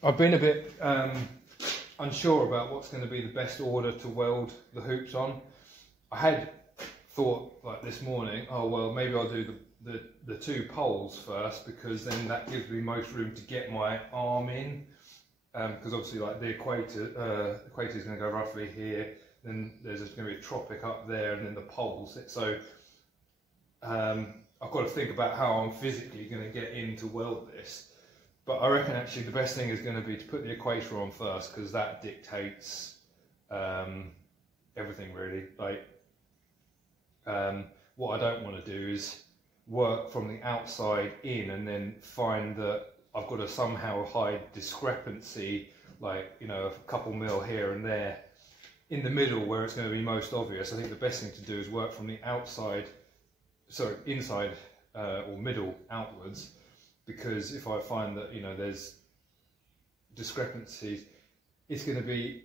I've been a bit unsure about what's going to be the best order to weld the hoops on. I had thought like this morning, oh well, maybe I'll do the two poles first, because then that gives me most room to get my arm in, because obviously like the equator is going to go roughly here, then there's going to be a tropic up there, and then the poles. So I've got to think about how I'm physically going to get in to weld this. But I reckon actually the best thing is going to be to put the equator on first, because that dictates everything really. Like what I don't want to do is work from the outside in and then find that I've got to somehow hide discrepancy, like, you know, a couple mil here and there in the middle where it's going to be most obvious. I think the best thing to do is work from the outside, sorry, inside or middle outwards, because if I find that, you know, there's discrepancies, it's going to be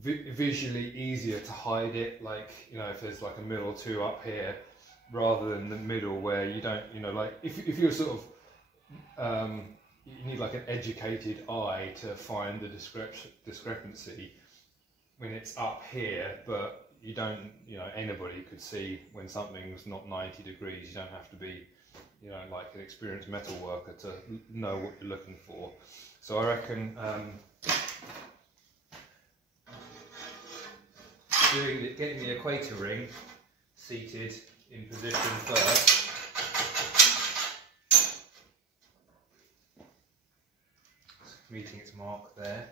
visually easier to hide it, like, you know, if there's like a mil or two up here, rather than the middle where you don't, you know, like if you're sort of, you need like an educated eye to find the discrepancy when it's up here, but you don't, you know, anybody could see when something's not 90 degrees. You don't have to be, you know, like an experienced metal worker to know what you're looking for. So I reckon getting the equator ring seated in position first. Meeting its mark there.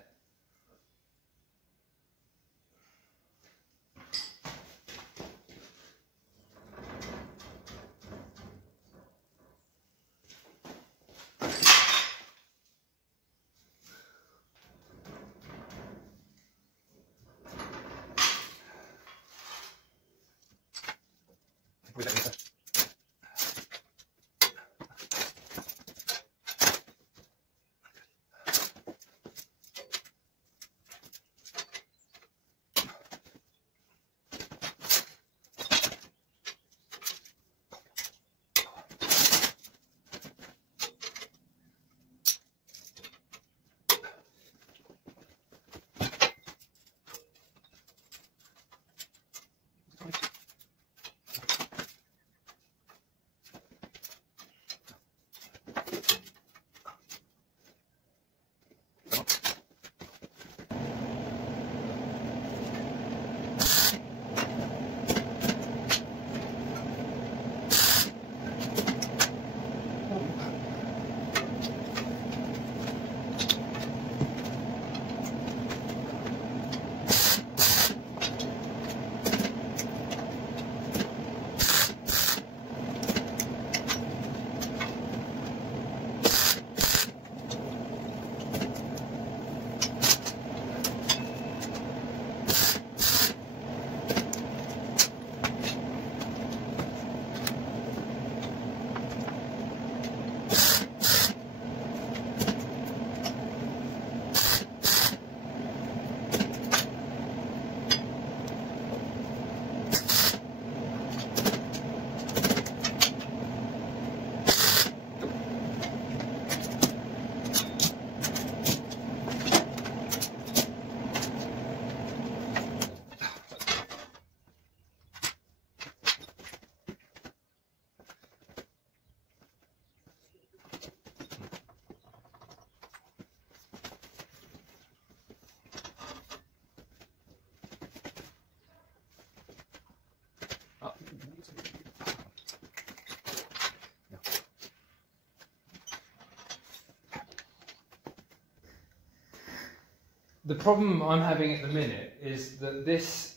The problem I'm having at the minute is that this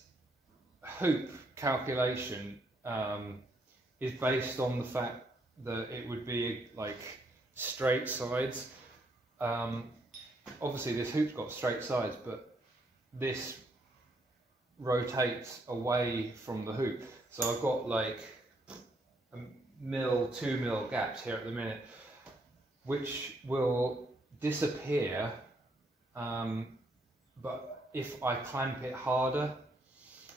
hoop calculation is based on the fact that it would be like straight sides. Obviously this hoop's got straight sides, but this rotates away from the hoop. So I've got like a mil, 2 mil gaps here at the minute, which will disappear but if I clamp it harder.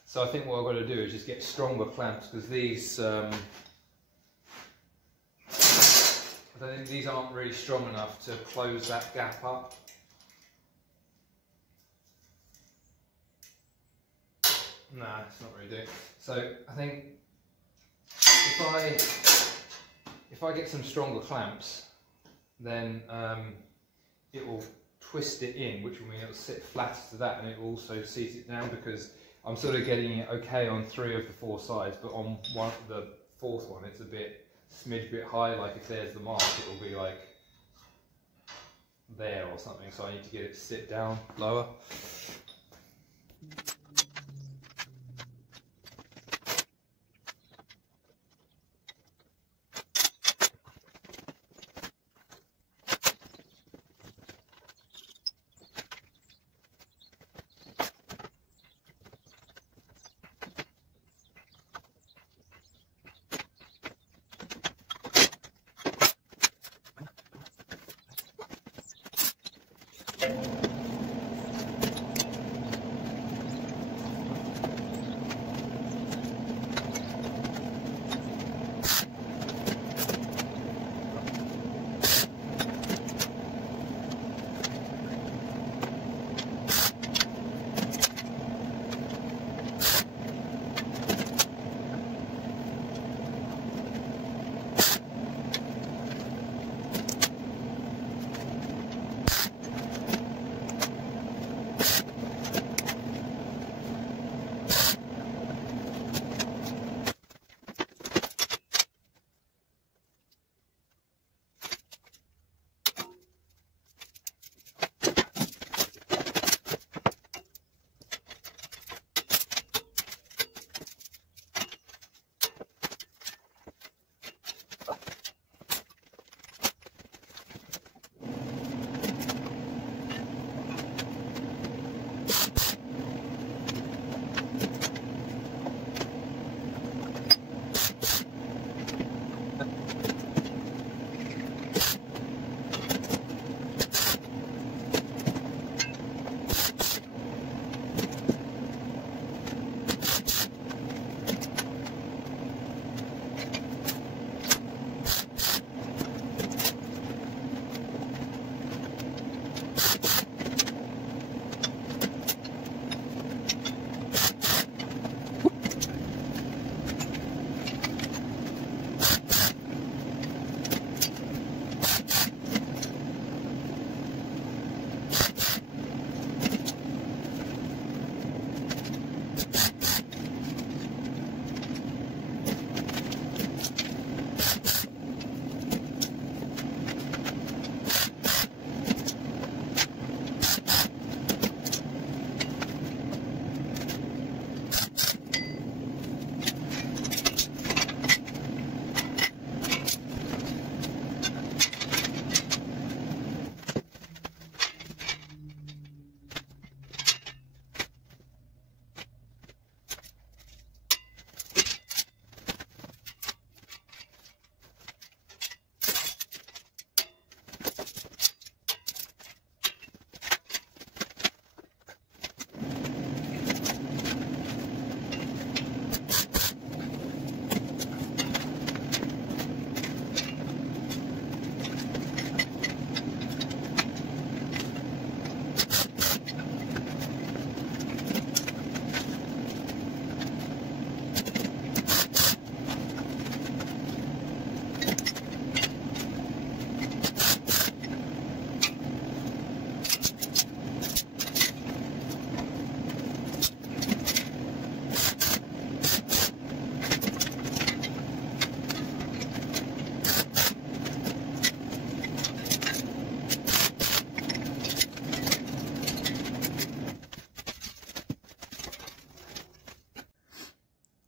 So I think what I've got to do is just get stronger clamps, because these I don't think these aren't really strong enough to close that gap up. Nah, it's not really doing it. So I think if I get some stronger clamps, then it will twist it in, which will mean it will sit flat to that, and it will also seat it down, because I'm sort of getting it okay on 3 of the 4 sides, but on the 4th one it's a smidge bit high. Like if there's the mark, it will be like there or something, so I need to get it to sit down lower.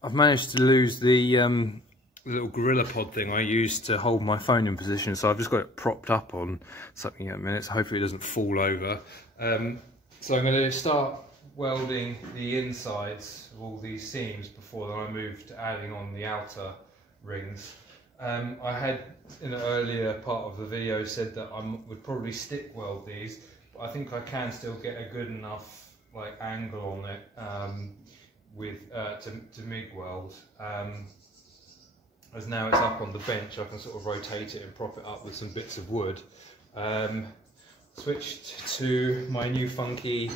I've managed to lose the little gorilla pod thing I used to hold my phone in position, so I've just got it propped up on something in a minute, so hopefully it doesn't fall over. So I'm going to start welding the insides of all these seams before I move to adding on the outer rings. I had in an earlier part of the video said that I would probably stick weld these, but I think I can still get a good enough like angle on it to MIG weld. As now it's up on the bench, I can sort of rotate it and prop it up with some bits of wood. Switched to my new funky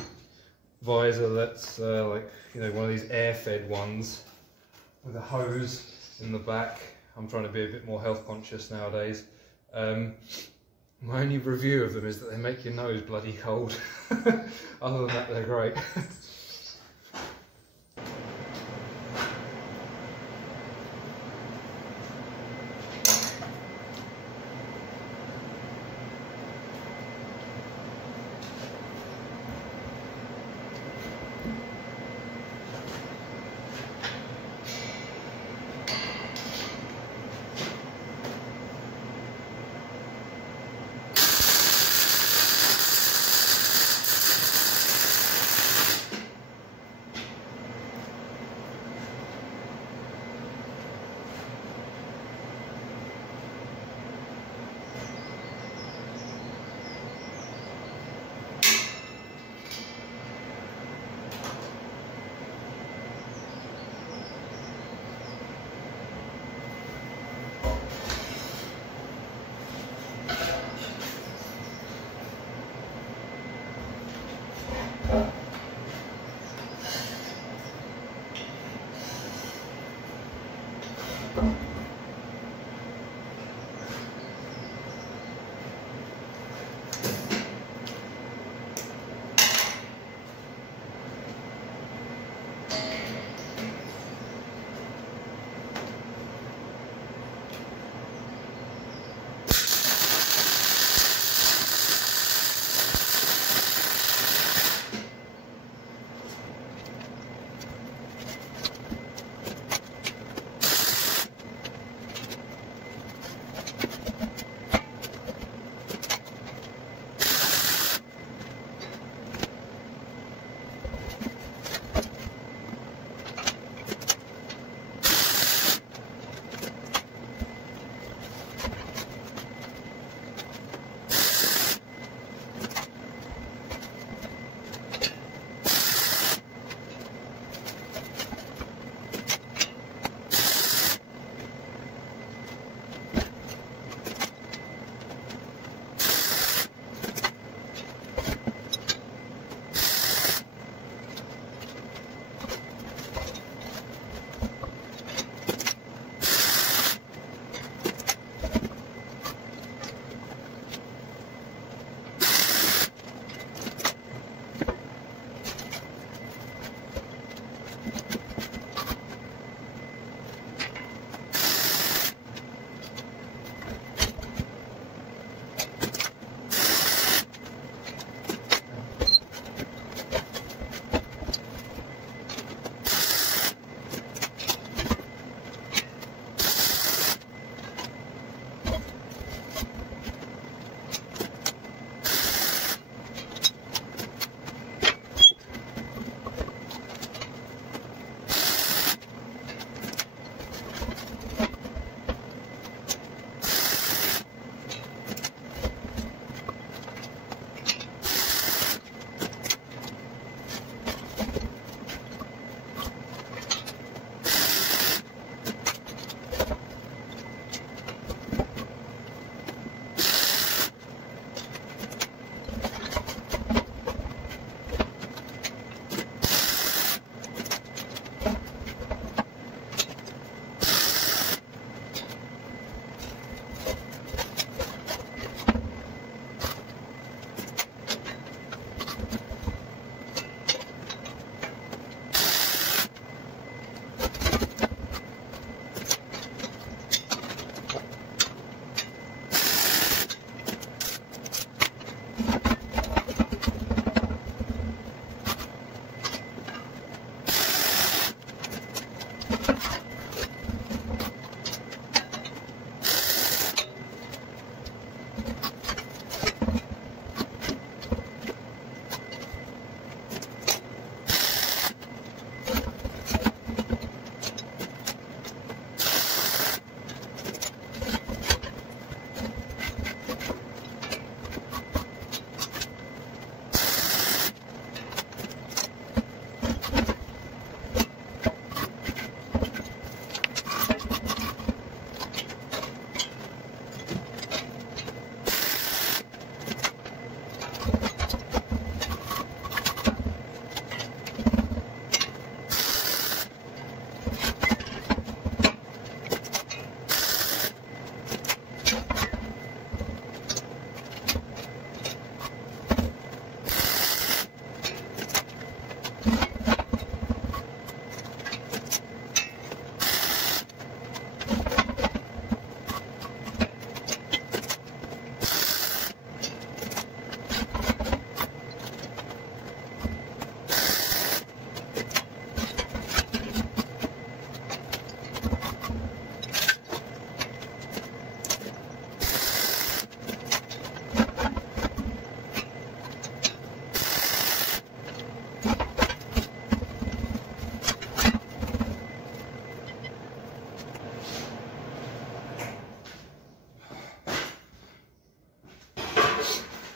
visor that's like, you know, one of these air-fed ones with a hose in the back. I'm trying to be a bit more health conscious nowadays. My only review of them is that they make your nose bloody cold. Other than that, they're great.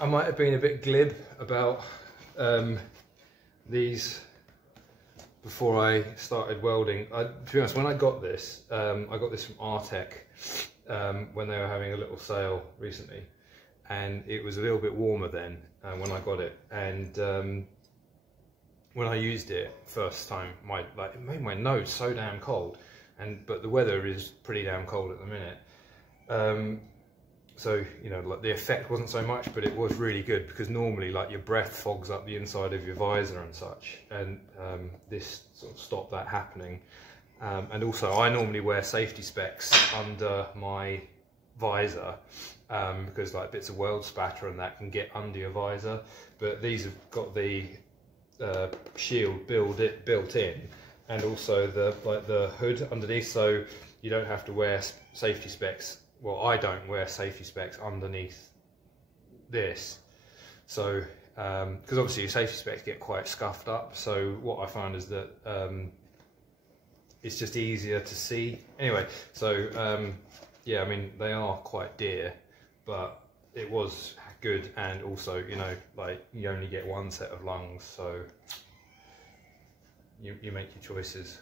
might have been a bit glib about these before I started welding. To be honest, when I got this from Artec when they were having a little sale recently, and it was a little bit warmer then when I got it, and when I used it first time, it made my nose so damn cold, but the weather is pretty damn cold at the minute. So, you know, like the effect wasn't so much, but it was really good, because normally like your breath fogs up the inside of your visor and such, and this sort of stopped that happening. And also I normally wear safety specs under my visor, because like bits of weld spatter and that can get under your visor, but these have got the shield built in, and also the hood underneath, so you don't have to wear safety specs. Well, I don't wear safety specs underneath this, so because obviously your safety specs get quite scuffed up, so what I find is that it's just easier to see. Anyway, so yeah, I mean, they are quite dear, but it was good, and also, you know, like you only get one set of lungs, so you make your choices.